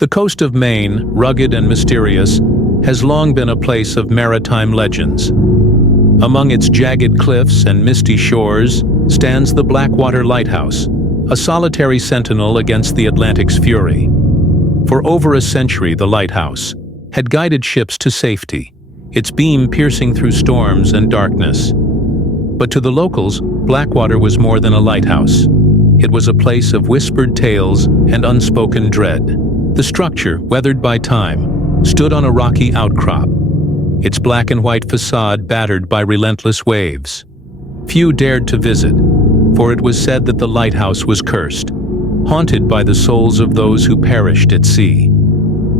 The coast of Maine, rugged and mysterious, has long been a place of maritime legends. Among its jagged cliffs and misty shores stands the Blackwater Lighthouse, a solitary sentinel against the Atlantic's fury. For over a century, the lighthouse had guided ships to safety, its beam piercing through storms and darkness. But to the locals, Blackwater was more than a lighthouse. It was a place of whispered tales and unspoken dread. The structure, weathered by time, stood on a rocky outcrop, its black and white facade battered by relentless waves. Few dared to visit, for it was said that the lighthouse was cursed, haunted by the souls of those who perished at sea.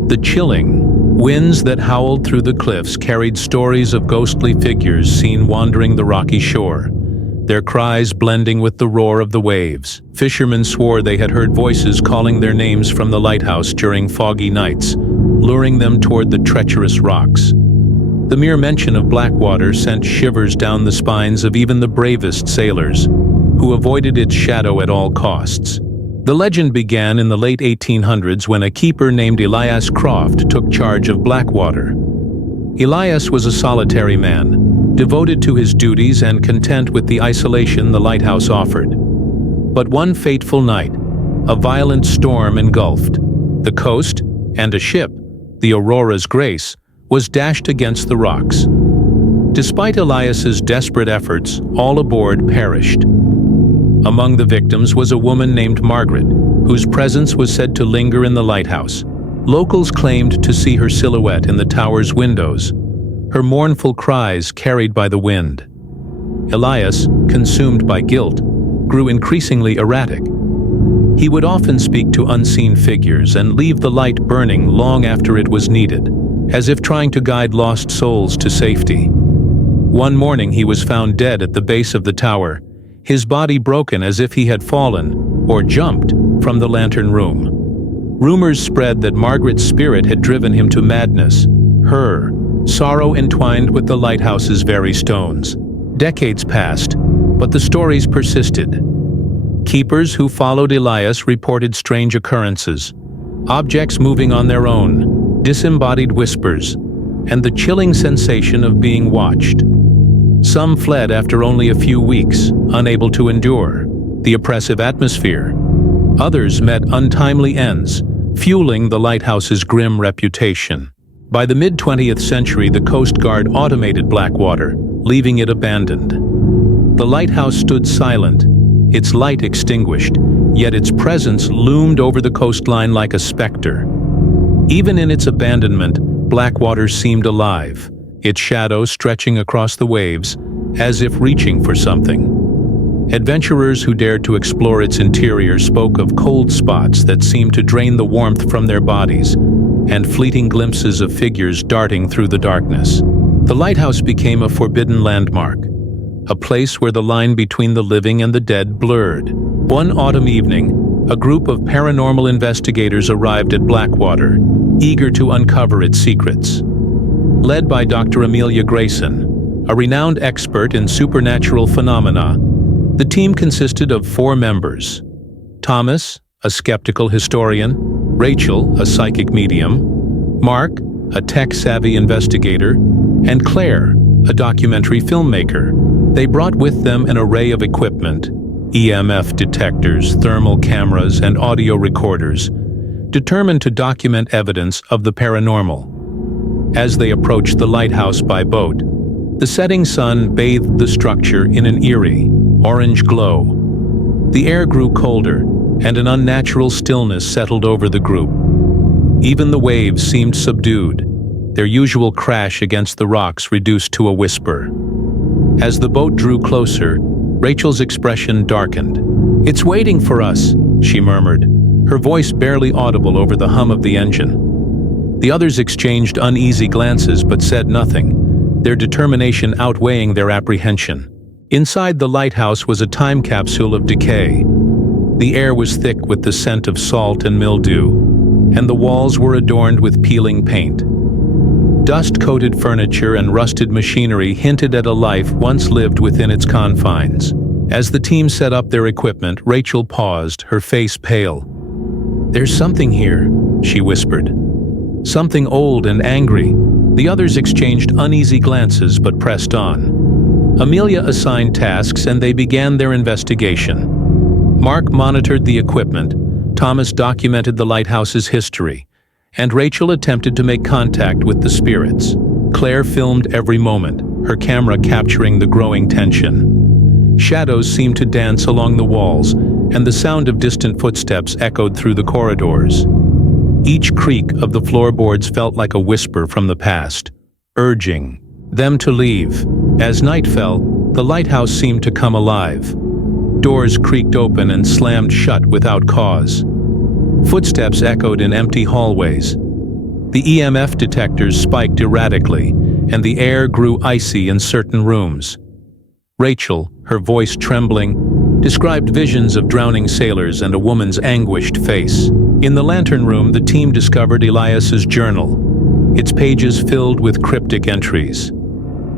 The chilling winds that howled through the cliffs carried stories of ghostly figures seen wandering the rocky shore, their cries blending with the roar of the waves. Fishermen swore they had heard voices calling their names from the lighthouse during foggy nights, luring them toward the treacherous rocks. The mere mention of Blackwater sent shivers down the spines of even the bravest sailors, who avoided its shadow at all costs. The legend began in the late 1800s when a keeper named Elias Croft took charge of Blackwater. Elias was a solitary man, devoted to his duties and content with the isolation the lighthouse offered. But one fateful night, a violent storm engulfed the coast, and a ship, the Aurora's Grace, was dashed against the rocks. Despite Elias's desperate efforts, all aboard perished. Among the victims was a woman named Margaret, whose presence was said to linger in the lighthouse. Locals claimed to see her silhouette in the tower's windows, her mournful cries carried by the wind. Elias, consumed by guilt, grew increasingly erratic. He would often speak to unseen figures and leave the light burning long after it was needed, as if trying to guide lost souls to safety. One morning he was found dead at the base of the tower, his body broken as if he had fallen or jumped from the lantern room. Rumors spread that Margaret's spirit had driven him to madness, her sorrow entwined with the lighthouse's very stones. Decades passed, but the stories persisted. Keepers who followed Elias reported strange occurrences, objects moving on their own, disembodied whispers, and the chilling sensation of being watched. Some fled after only a few weeks, unable to endure the oppressive atmosphere. Others met untimely ends, fueling the lighthouse's grim reputation. By the mid-20th century, the Coast Guard automated Blackwater, leaving it abandoned. The lighthouse stood silent, its light extinguished, yet its presence loomed over the coastline like a specter. Even in its abandonment, Blackwater seemed alive, its shadow stretching across the waves, as if reaching for something. Adventurers who dared to explore its interior spoke of cold spots that seemed to drain the warmth from their bodies, and fleeting glimpses of figures darting through the darkness. The lighthouse became a forbidden landmark, a place where the line between the living and the dead blurred. One autumn evening, a group of paranormal investigators arrived at Blackwater, eager to uncover its secrets. Led by Dr. Amelia Grayson, a renowned expert in supernatural phenomena, the team consisted of 4 members: Thomas, a skeptical historian; Rachel, a psychic medium; Mark, a tech-savvy investigator; and Claire, a documentary filmmaker. They brought with them an array of equipment: EMF detectors, thermal cameras, and audio recorders, determined to document evidence of the paranormal. As they approached the lighthouse by boat, the setting sun bathed the structure in an eerie, orange glow. The air grew colder, and an unnatural stillness settled over the group. Even the waves seemed subdued, their usual crash against the rocks reduced to a whisper. As the boat drew closer, Rachel's expression darkened. "It's waiting for us," she murmured, her voice barely audible over the hum of the engine. The others exchanged uneasy glances but said nothing, their determination outweighing their apprehension. Inside the lighthouse was a time capsule of decay. The air was thick with the scent of salt and mildew, and the walls were adorned with peeling paint. Dust-coated furniture and rusted machinery hinted at a life once lived within its confines. As the team set up their equipment, Rachel paused, her face pale. "There's something here," she whispered. "Something old and angry." The others exchanged uneasy glances but pressed on. Amelia assigned tasks and they began their investigation. Mark monitored the equipment, Thomas documented the lighthouse's history, and Rachel attempted to make contact with the spirits. Claire filmed every moment, her camera capturing the growing tension. Shadows seemed to dance along the walls, and the sound of distant footsteps echoed through the corridors. Each creak of the floorboards felt like a whisper from the past, urging them to leave. As night fell, the lighthouse seemed to come alive. Doors creaked open and slammed shut without cause. Footsteps echoed in empty hallways. The EMF detectors spiked erratically, and the air grew icy in certain rooms. Rachel, her voice trembling, described visions of drowning sailors and a woman's anguished face. In the lantern room, the team discovered Elias's journal, its pages filled with cryptic entries.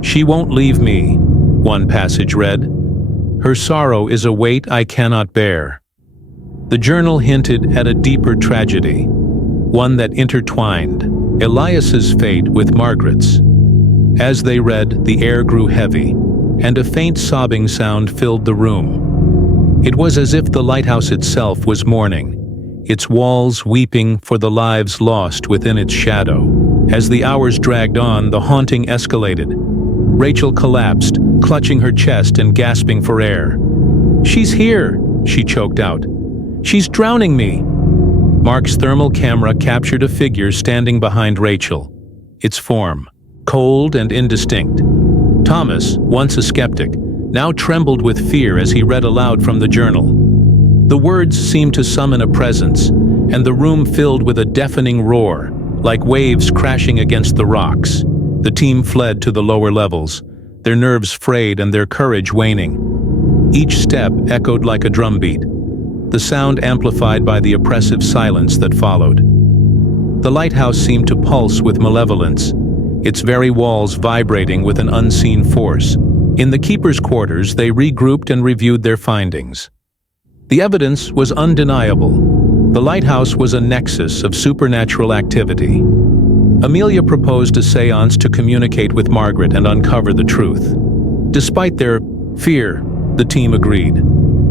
"She won't leave me," one passage read. "Her sorrow is a weight I cannot bear." The journal hinted at a deeper tragedy, one that intertwined Elias's fate with Margaret's. As they read, the air grew heavy, and a faint sobbing sound filled the room. It was as if the lighthouse itself was mourning, its walls weeping for the lives lost within its shadow. As the hours dragged on, the haunting escalated. Rachel collapsed, clutching her chest and gasping for air. "She's here," she choked out. "She's drowning me." Mark's thermal camera captured a figure standing behind Rachel, its form cold and indistinct. Thomas, once a skeptic, now trembled with fear as he read aloud from the journal. The words seemed to summon a presence, and the room filled with a deafening roar, like waves crashing against the rocks. The team fled to the lower levels, their nerves frayed and their courage waning. Each step echoed like a drumbeat, the sound amplified by the oppressive silence that followed. The lighthouse seemed to pulse with malevolence, its very walls vibrating with an unseen force. In the keeper's quarters, they regrouped and reviewed their findings. The evidence was undeniable. The lighthouse was a nexus of supernatural activity. Amelia proposed a séance to communicate with Margaret and uncover the truth. Despite their fear, the team agreed.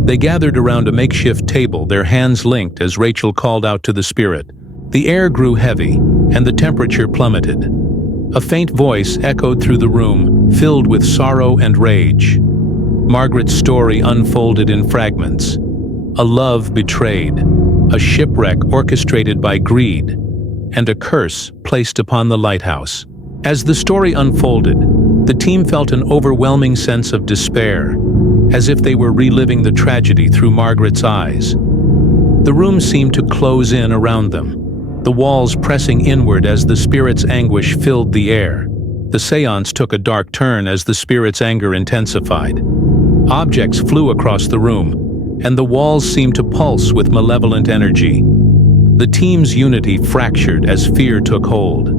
They gathered around a makeshift table, their hands linked as Rachel called out to the spirit. The air grew heavy, and the temperature plummeted. A faint voice echoed through the room, filled with sorrow and rage. Margaret's story unfolded in fragments. A love betrayed, a shipwreck orchestrated by greed, and a curse placed upon the lighthouse. As the story unfolded, the team felt an overwhelming sense of despair, as if they were reliving the tragedy through Margaret's eyes. The room seemed to close in around them, the walls pressing inward as the spirit's anguish filled the air. The séance took a dark turn as the spirit's anger intensified. Objects flew across the room, and the walls seemed to pulse with malevolent energy. The team's unity fractured as fear took hold.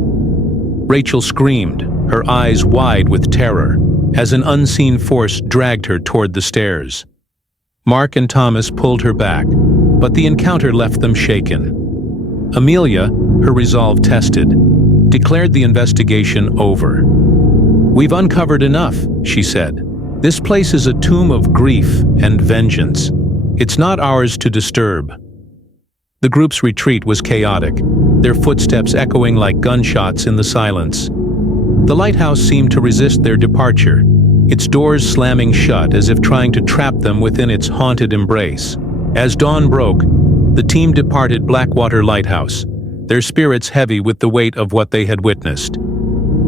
Rachel screamed, her eyes wide with terror, as an unseen force dragged her toward the stairs. Mark and Thomas pulled her back, but the encounter left them shaken. Amelia, her resolve tested, declared the investigation over. "We've uncovered enough," she said. "This place is a tomb of grief and vengeance. It's not ours to disturb." The group's retreat was chaotic, their footsteps echoing like gunshots in the silence. The lighthouse seemed to resist their departure, its doors slamming shut as if trying to trap them within its haunted embrace. As dawn broke, the team departed Blackwater Lighthouse, their spirits heavy with the weight of what they had witnessed.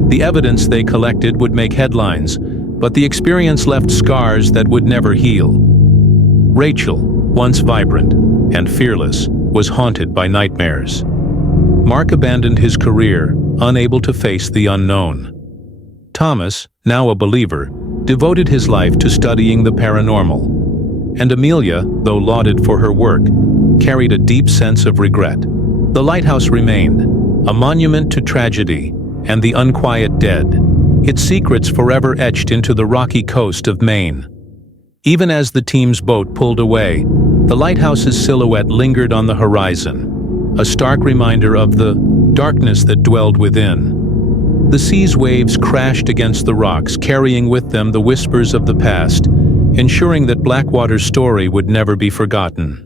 The evidence they collected would make headlines, but the experience left scars that would never heal. Rachel, once vibrant and fearless, was haunted by nightmares. Mark abandoned his career, unable to face the unknown. Thomas, now a believer, devoted his life to studying the paranormal. And Amelia, though lauded for her work, carried a deep sense of regret. The lighthouse remained, a monument to tragedy and the unquiet dead, its secrets forever etched into the rocky coast of Maine. Even as the team's boat pulled away, the lighthouse's silhouette lingered on the horizon, a stark reminder of the darkness that dwelled within. The sea's waves crashed against the rocks, carrying with them the whispers of the past, ensuring that Blackwater's story would never be forgotten.